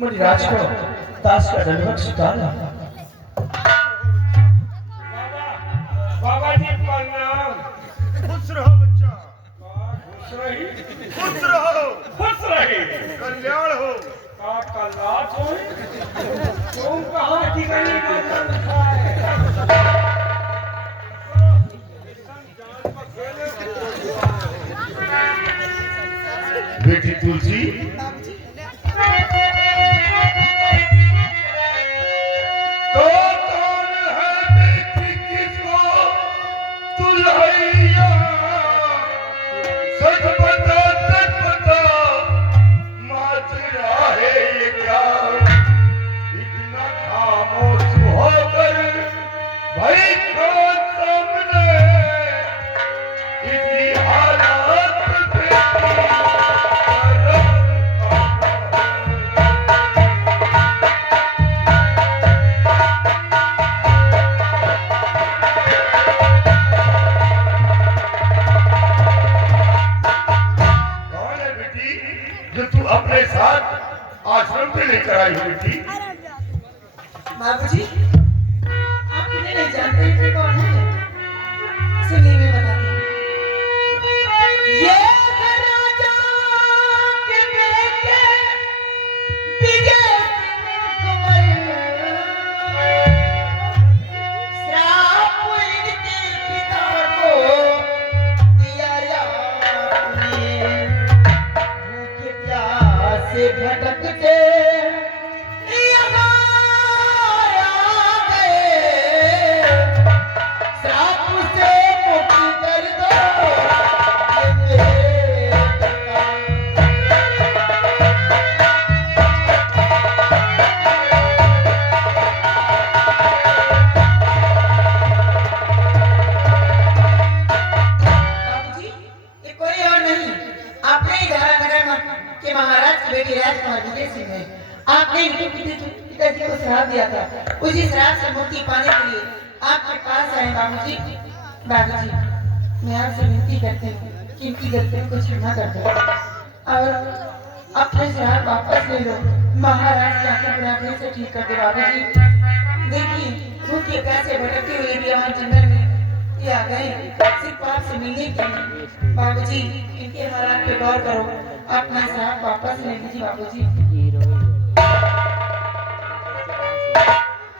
मुनिराज को दास का दंडवत स्वीकार। बाबा जी प्रणाम। खुश रहो बच्चा, खुश रही, खुश रहो, खुश रही, कल्याण हो। का कल्लाच हो। तुम कहाँ की गई का है? बेटी तुलसी, तो कौन है बेटी किसको दुल्हैया? सच बता माजरा है ये क्या? इतना खामोश होकर भाई कौन सामने इतनी हालत बेटी अपने साथ आश्रम पे लेकर आई हो बेटी। बाबूजी, आप मुझे नहीं जानते कि कौन है? सुनिए मैं बताती हूँ। ये राजा के बेटे विजय सिंह कुंवर, श्राप इनके पिता को दिया आपने। भूखे प्यासे भटकते यहाँ आ गए, श्राप से मुक्ति कर दो ये मेरे पिता। बाबूजी, ये कोई और नहीं, आपने ही धरानगर के महाराज की बेटी राजकुमार विजय सिंह है। आपने इनके पिताजी को श्राप दिया था। उसी श्राप से मुक्ति पाने के लिए आपके पास आए बाबूजी। बाबूजी, मैं आपसे विनती करती हूँ कि इनकी गलतियों को क्षमा कर दो और अपने श्राप वापस ले लो। महाराज की आंखें अपने आंखें से ठीक कर दो बाबूजी। देखिए, भूखे प्यासे भटकते हुए भी हमारे जंगल में ये आ गए सिर्फ आपसे मिलने के लिए। बाबूजी, इनके हालात पे गौर करो, अपना श्राप वापस ले लीजिए बाबूजी।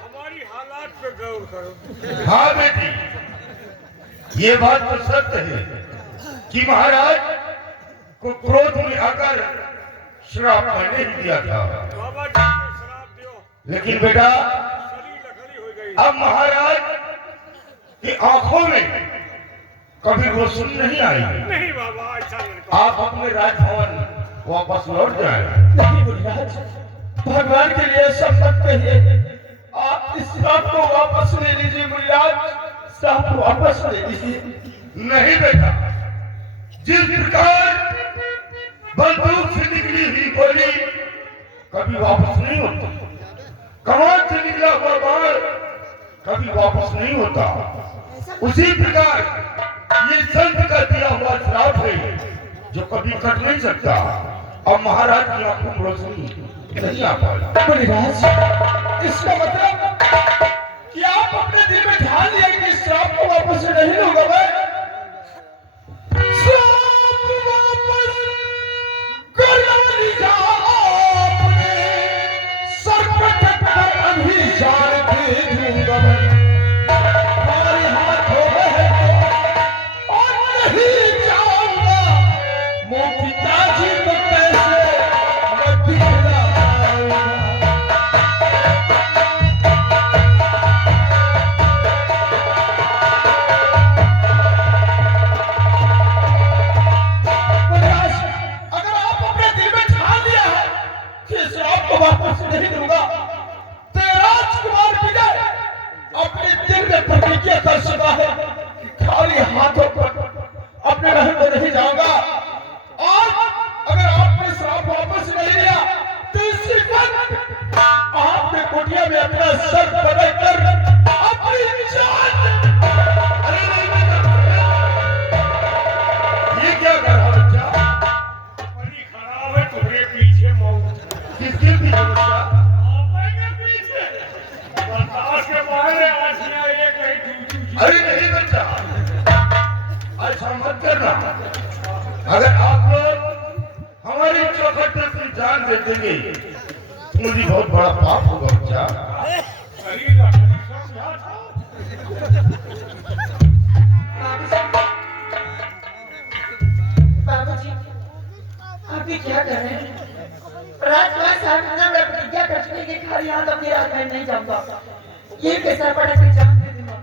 हमारी हालात पे गौर करो। हाँ बेटी, ये बात तो सत्य है कि महाराज को क्रोध में आकर श्राप मैंने दिया था, बाबा जी को शराब दियो, लेकिन बेटा सली लखली हो गई। अब महाराज की आंखों में कभी रोशनी नहीं आई। नहीं बाबा, ऐसा लड़का आप अपने राजभवन वापस लौट जाएं। नहीं मुनिराज, भगवान के लिए सब मत कहिए। आप इस श्राप को वापस ले लीजिए मुनिराज, श्राप वापस ले लीजिए। नहीं बेटा, जिस प्रकार बंदूक से निकली हुई गोली कभी वापस नहीं होती, कमान से निकला हुआ बाण कभी वापस नहीं होता, उसी प्रकार ये संत का दिया हुआ श्राप है जो कभी कट नहीं सकता। अब महाराज की आंखों में रोशनी नहीं आ पाएगा। मुनिराज, इसका मतलब कि आप अपने दिल में ध्यान दिया कि इस श्राप को वापस नहीं लूंगा मैं। वापस नहीं दूंगा, तो राजकुमार विजय अपने दिल में प्रतिज्ञा कर चुका है कि खाली हाथों पर अपने महल में नहीं जाऊंगा। और अगर आप कुटिया में अपना सर बदल कर अपनी जान। अरे नहीं बेटा, ये क्या कर रहा बच्चा? बड़ी खराब है तुम्हारे पीछे मौत। किसके पीछे बच्चा? आपके पीछे बर्दाश्त के बाहर है, आज ना एक है दूसरी। अरे नहीं बच्चा, ऐसा मत करना। अगर आप लोग हमारी चौखट पे अपनी जान दे देंगे तो मुझे बहुत बड़ा पाप होगा बच्चा। शरीर का समझा था। बाबूजी, आप ये क्या कर रहे हैं? राजकुमार साहब इतना बड़ा प्रतिज्ञा कर चुके कि खाली हाथ अपनी रात में नहीं जाऊंगा। ये कैसा पड़ा कि जान दे दूंगा।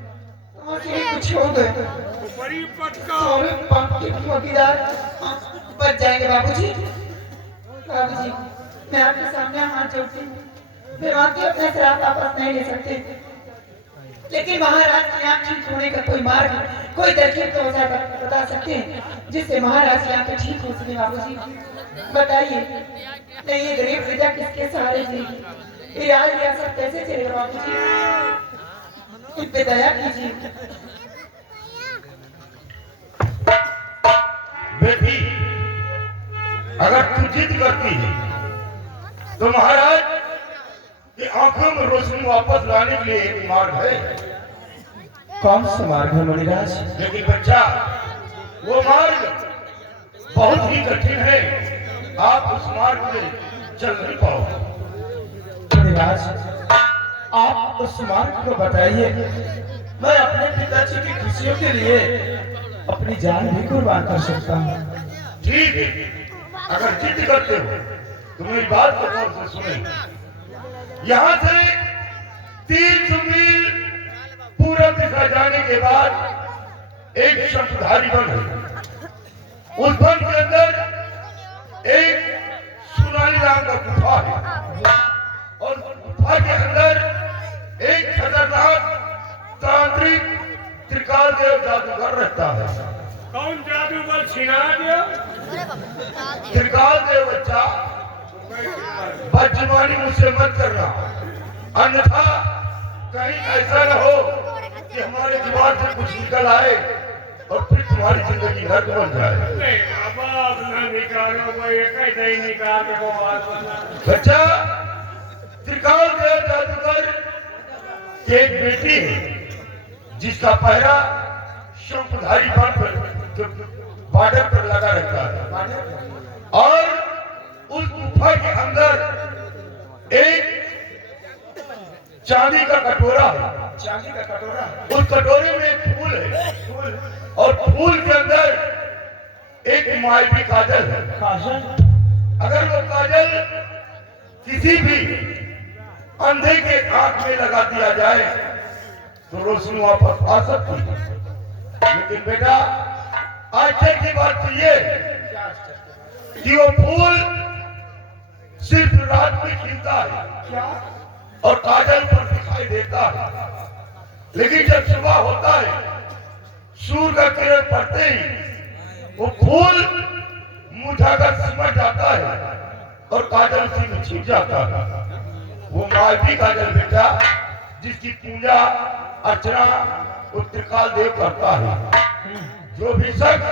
तुम्हारे कुछ हो गए बड़ी पटका और पाप के वकीदार बच जाएंगे बाबूजी। बाबूजी, मैं आपके सामने हाथ जोड़ती हूँ। मैं आपके अपना श्राप वापस नहीं ले सकते, लेकिन महाराज की आंख ठीक होने का कोई मार्ग, कोई तरकीब तो बता सकते हैं जिससे महाराज की आंखें ठीक हो सके। बाबूजी बताइए, नहीं ये गरीब प्रजा किसके सहारे जिएगी? ये आज रियासत कैसे चलेगा बाबूजी? इन पे दया कीजिए। बेटी, अगर तू जिद करती है तो महाराज की आंखों में रोशनी वापस लाने के लिए एक मार्ग है। कौन सा मार्ग है मणिराज? लेकिन बच्चा, वो मार्ग बहुत ही कठिन है, आप उस मार्ग में चल नहीं पाओगे। मणिराज, आप उस मार्ग को बताइए। मैं अपने पिताजी की खुशियों के लिए अपनी जान भी कुर्बान कर सकता हूँ। ठीक है, अगर जिद करते हो तो मेरी बात को गौर से सुने। यहाँ से 300 मील पूरब दिशा जाने के बाद एक शंखधारी वन है। उस वन के अंदर एक सुनाली नाम का गुफा है और गुफा के अंदर एक खतरनाक तांत्रिक त्रिकाल देव जादूगर रहता है। कौन जादूगर छिना दिया? त्रिकाल देव बच्चा, बदजुबानी मुझसे मत करना, अन्यथा कहीं ऐसा न हो कि हमारे दिमाग से कुछ निकल आए और फिर तुम्हारी जिंदगी नर्क बन जाए। नहीं बाबा, अब ना निकालो, वो एक ही निकाल के वो बात बना। बच्चा, त्रिकाल देव जादूगर की एक बेटी है जिसका पहरा शंखधारी वन पर बॉर्डर पर लगा रहता है और उस गुफा के अंदर एक चांदी का कटोरा है। चांदी का कटोरा? उस कटोरे में एक फूल है और फूल के अंदर एक मायावी काजल है। काजल? अगर वो काजल किसी भी अंधे के आंख में लगा दिया जाए तो रोशनी वापस आ सकती है। लेकिन बेटा, आश्चर्य की बात तो ये कि वो फूल सिर्फ रात में खिलता है और काजल पर दिखाई देता है, लेकिन जब सुबह होता है, सूर्य का किरण पड़ते ही वो फूल मुरझाकर सिमट जाता है और काजल उसी में छिप जाता है। वो मायावी काजल बेटा, जिसकी पूजा अर्चना वो त्रिकाल देव करता है। जो भी शख्स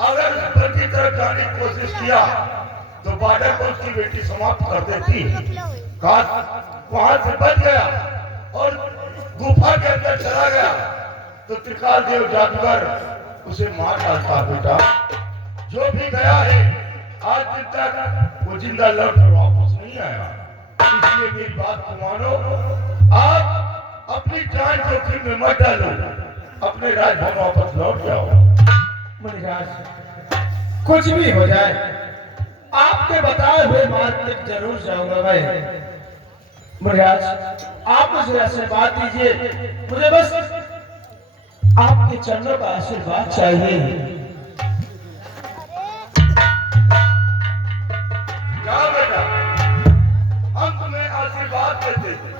अगर ऊपर की तरफ जाने की कोशिश किया तो बॉर्डर को उसकी बेटी समाप्त कर देती है। काश वहां से बच गया और गुफा के अंदर चला गया तो त्रिकाल देव जादूगर उसे मार डालता है। बेटा, जो भी गया है आज दिन तक वो जिंदा लौट कर वापस नहीं आया। इसलिए मेरी बात को मानो, आप अपनी जान जोखिम में मत डालो, अपने राजभवन वापस लौट जाओ। मणिराज, कुछ भी हो जाए आपके बताए हुए मार्ग तक जरूर जाऊंगा मैं। मणिराज, आप मुझे आशीर्वाद दीजिए, मुझे बस आपके चरणों का आशीर्वाद चाहिए। जाओ बेटा, हम तुम्हें आशीर्वाद देते हैं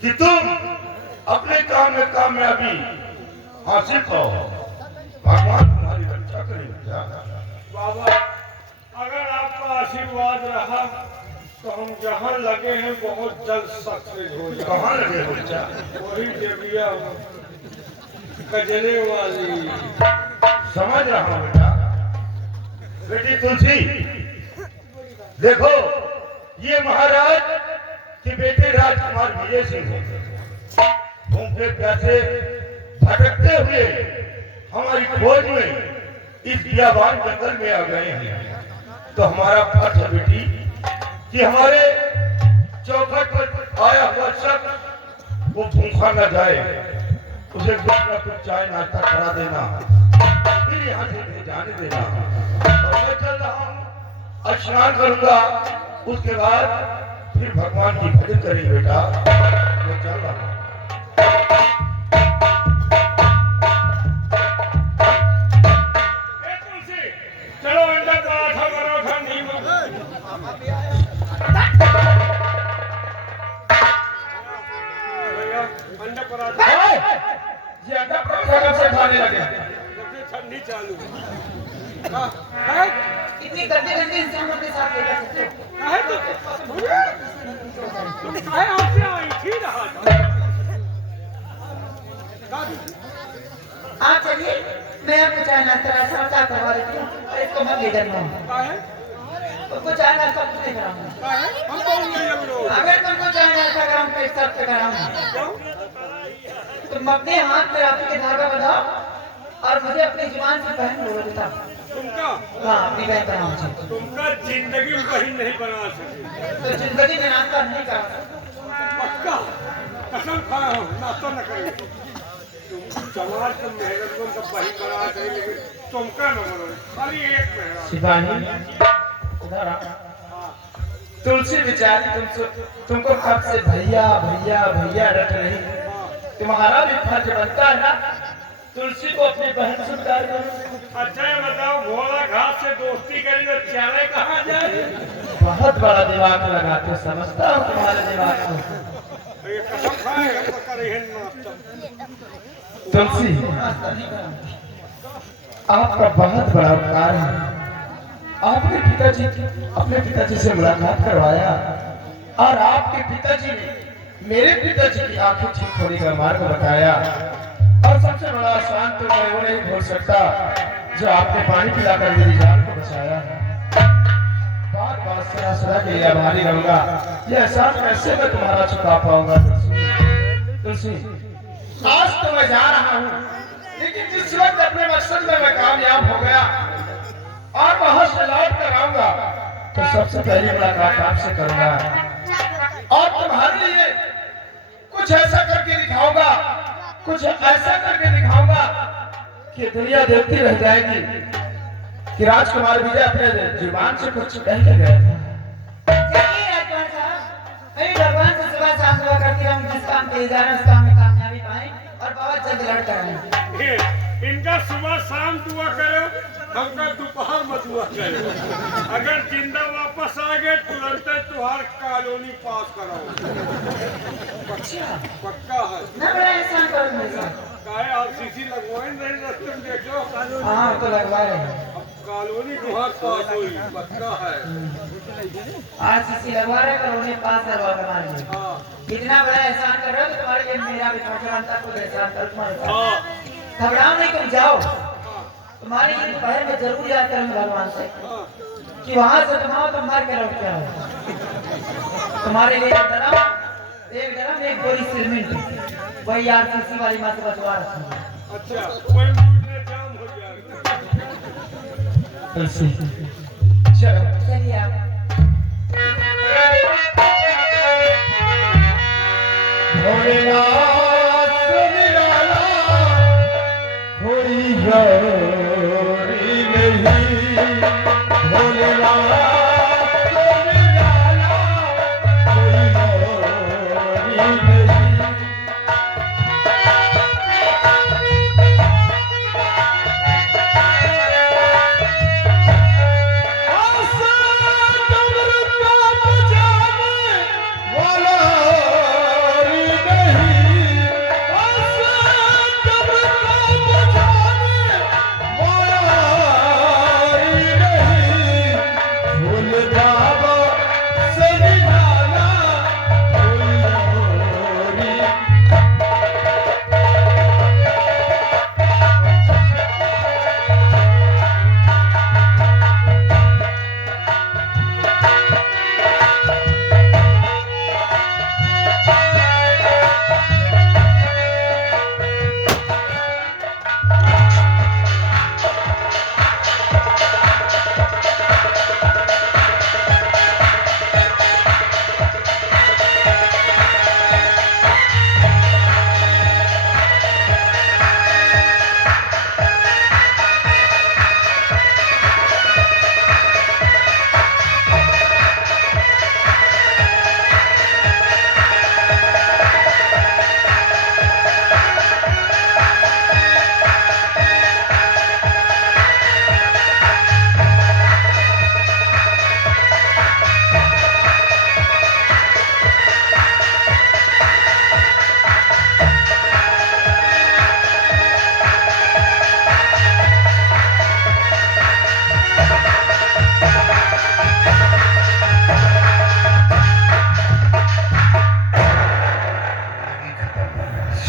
कि तुम अपने काम में कामयाबी हासिल करो। भगवान तुम्हारी रक्षा करेगा। बाबा, अगर आपका आशीर्वाद रहा तो हम जहाँ लगे हैं बहुत जल्द सक्सेस हो जाए। कहाँ लगे हो बेटा? वही देविया कजरे वाली। समझ रहा हूँ बेटा। बेटी तुलसी, देखो ये महाराज के बेटे राजकुमार विजय सिंह घूमते प्यासे भटकते हुए हमारी खोज में इस बियाबान जंगल में आ गए हैं। तो हमारा फर्ज है बेटी कि हमारे चौखट पर आया हुआ शख्स वो भूखा न जाए, उसे कुछ न कुछ चाय नाश्ता करा देना, फिर यहाँ से नहीं जाने देना। और मैं चल रहा हूँ, स्नान करूंगा, उसके बाद फिर भगवान की भजन करेंगे बेटा। मैं चल रहा हूँ। चलो अंडा पराठा नहीं भैया, अंडा पराठा ये अंडा पराठा कब से खाने लगे? जब से ठंडी चालू इतनी गंदे गंदे इंसानों के साथ लेकर चलते हो। है तो तुम काहे आपसे आई थी रहा था। आप चलिए, मैं आपको चाय नाश्ता नाश्ता करवा देती हूँ और इसको मत ले जाना। काहे तुमको चाय नाश्ता कुछ नहीं कराऊंगा। काहे हम कौन नहीं हम लोग अगर तुमको चाय नाश्ता कराऊं तो एक शर्त पे कराऊंगा। क्यों? तुम अपने हाथ में राखी के धागा बंधाओ और मुझे अपनी जुबान से बहन बोलो बेटा। तुमका हाँ, अपनी बहन बनाओ मुझे। तुमका जिंदगी में कहीं नहीं बना सके। तो जिंदगी में नाश्ता नहीं करा सकता। पक्का कसम खाया हूँ नाश्ता न करेंगे। तुम जवान तुम मेहनत को सब वही बना सके, लेकिन तुमका न बनो खाली एक मेहनत। सिपाही उधर आ। तुलसी बेचारी तुमको कब से भैया भैया भैया रट रही। तुम्हारा भी फर्ज बनता है ना तुलसी को अपनी बहन स्वीकार करो। अच्छा ये बताओ, भोला घाट से दोस्ती करी तो चाले कहाँ जाए? बहुत बड़ा दिमाग लगाते हो, समझता हूँ तुम्हारे दिमाग को। ये कसम खाए हम तो करे हैं नाश्ता। तुलसी, आपका बहुत बड़ा उपकार है। आपने अपने पिताजी से मुलाकात करवाया और आपके पिताजी ने मेरे पिताजी की आंखें ठीक होने का मार्ग बताया। और सबसे बड़ा आसान तो मैं वो नहीं भूल सकता जो आपने पानी पिलाकर मेरी जान को बचाया। बार बार सदा के लिए आभारी रहूंगा। यह एहसान कैसे मैं तुम्हारा चुका पाऊंगा तुलसी। आज तो मैं जा रहा हूँ, लेकिन जिस वक्त अपने मकसद में मैं कामयाब हो गया और वहां से लौट कर आऊंगा तो सबसे पहली मुलाकात आपसे करूंगा और तुम्हारे लिए कुछ ऐसा करके दिखाऊंगा, कुछ ऐसा करके दिखाऊंगा कि दुनिया देखती रह जाएगी कि राजकुमार विजय अपने जुबान से कुछ कह के गया था। चलिए राजकुमार साहब, मैं भगवान से सुबह शाम दुआ करती रहूं, जिस काम के लिए जा रहे हैं उस काम में कामयाबी पाएं और बहुत जल्द लड़ कर आएं। इनका सुबह शाम दुआ करो, हमका दोपहर में दुआ करो। अगर जिंदा वापस आ गए तुरंत तुहार कॉलोनी पास कराओ। पक्का है ना बड़ा एहसान करो मेरे साथ। काहे आप सीसी लगवाए नहीं रास्ते में देखो। हाँ, तो लगवा रहे हैं। अब कॉलोनी तुहार पास हुई पक्का है। आज किसी लगवा रहे हैं, उन्हें पास करवा कर मारेंगे। हाँ इतना बड़ा एहसान कर रहे हो तो तुम्हारे लिए मेरा भी फर्ज बनता है, खुद एहसान करो तुम्हारे साथ। हाँ घबराओ नहीं, तुम जाओ। तुम्हारे लिए दोपहर में जरूर याद करूंगा भगवान से हाँ कि वहां से तुम आओ तो मार के लौट के आओ। तुम्हारे लिए एक डरम एक गोली सिरमिंट वही आरसीसी वाली माँ से बचवा रखी है। अच्छा कोई मुझे जाम हो जाएगा। तुलसी चलो चलिए आप। भोलेनाथ निराला कोई गौरी नहीं। भोलेनाथ निराला कोई गौरी नहीं। बाबा सनी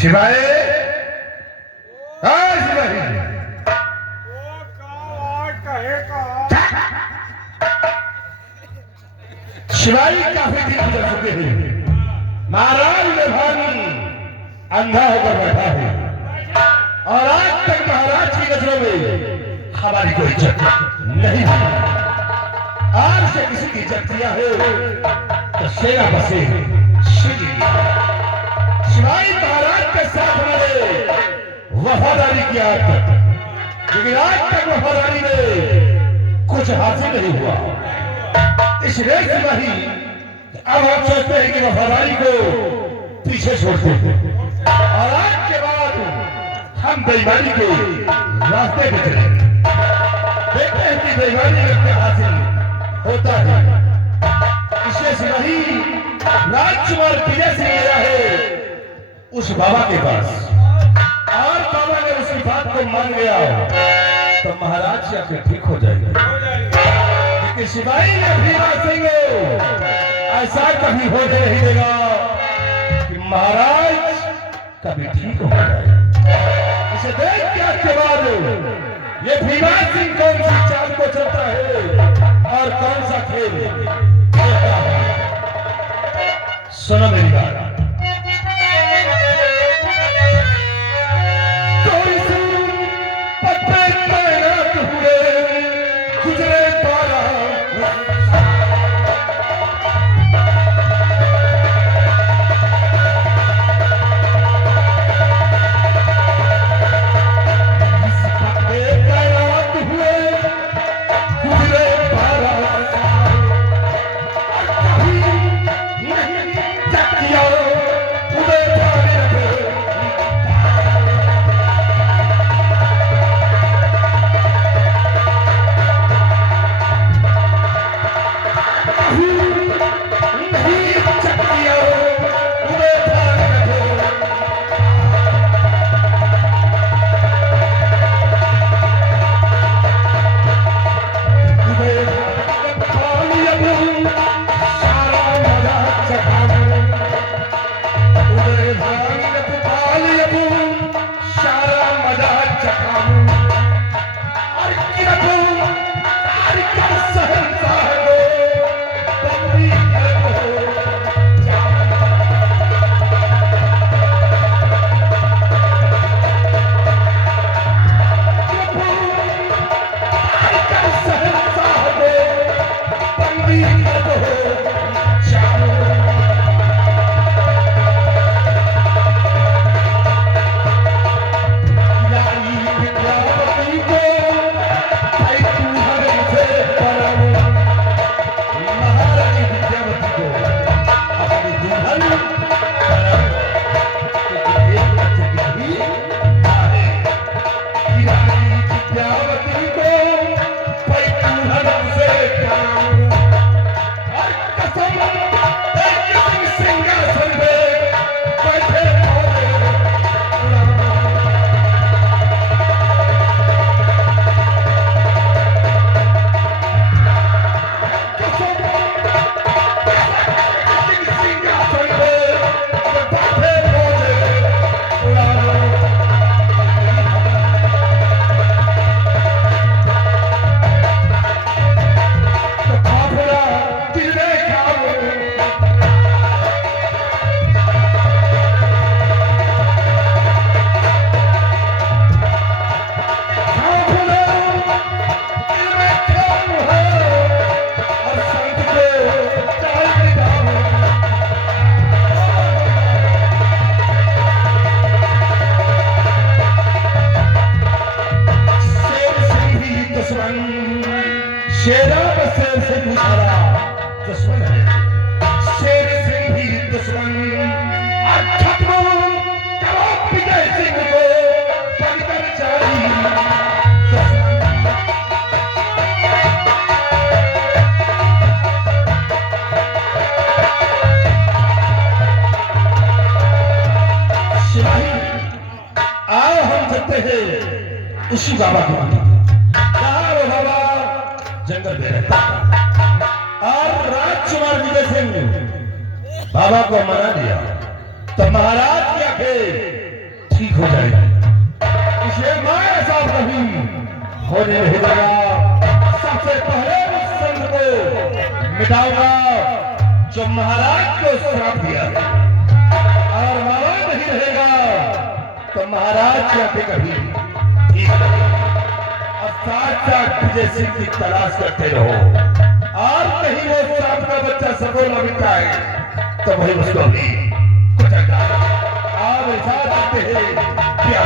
शिवाय हाँ शिवाय ओ का कहे का शिवाई काफी दिन गुजर चुके हैं। महाराज विभाग अंधा होकर बैठा है और आज तक महाराज की नजरों में हमारी कोई इज्जत नहीं है। आज से किसी की इज्जत किया है तो सेना बसे शिवाई महाराज के साथ में वफादारी की आज तक, लेकिन आज तक वफादारी में कुछ हासिल नहीं हुआ। इस रेस में ही अब हम सोचते हैं कि वफादारी को पीछे छोड़ते हैं और आज के बाद हम बेईमानी के रास्ते पे चलेंगे। देखते हैं कि बेईमानी में क्या हासिल होता है। इससे सिपाही राजकुमार विजय सिंह गया है उस बाबा के पास और बाबा ने उसकी बात को मान गया तो महाराज से आके ठीक हो जाएंगे। लेकिन सिपाही ने भीमा सिंह ऐसा कभी होने नहीं देगा कि महाराज कभी ठीक हो जाए। इसे देख के आज के बाद ये भीमा सिंह कौन सी चाल को चलता है और कौन सा खेल खेलता है। सुनो मेरी बात। तो इस पत्ते तैनात हुए गुजरे द्वारा शेरा बसेर से मुझारा दुश्मन है। शेर सिंह भी दुश्मन खत्म करो विजय सिंह को बनकर जारी सिपाही आओ हम चलते हैं उसी बाबा के पास। बाबा जंगल में रहता और राजकुमार विजय सिंह बाबा को मना दिया तो महाराज की आंखें ठीक हो जाएगी। इसलिए मैं ऐसा कभी होने नहीं देगा। सबसे पहले उस संघ को मिटाऊंगा जो महाराज को श्राप दिया है। और महाराज नहीं रहेगा तो महाराज जाके कभी ठीक है। और साथ साथ विजय सिंह की तलाश करते रहो और कहीं वो श्राप का बच्चा सबको न मिलता है तो वही उसको भी कुछ आप ऐसा करते हैं क्या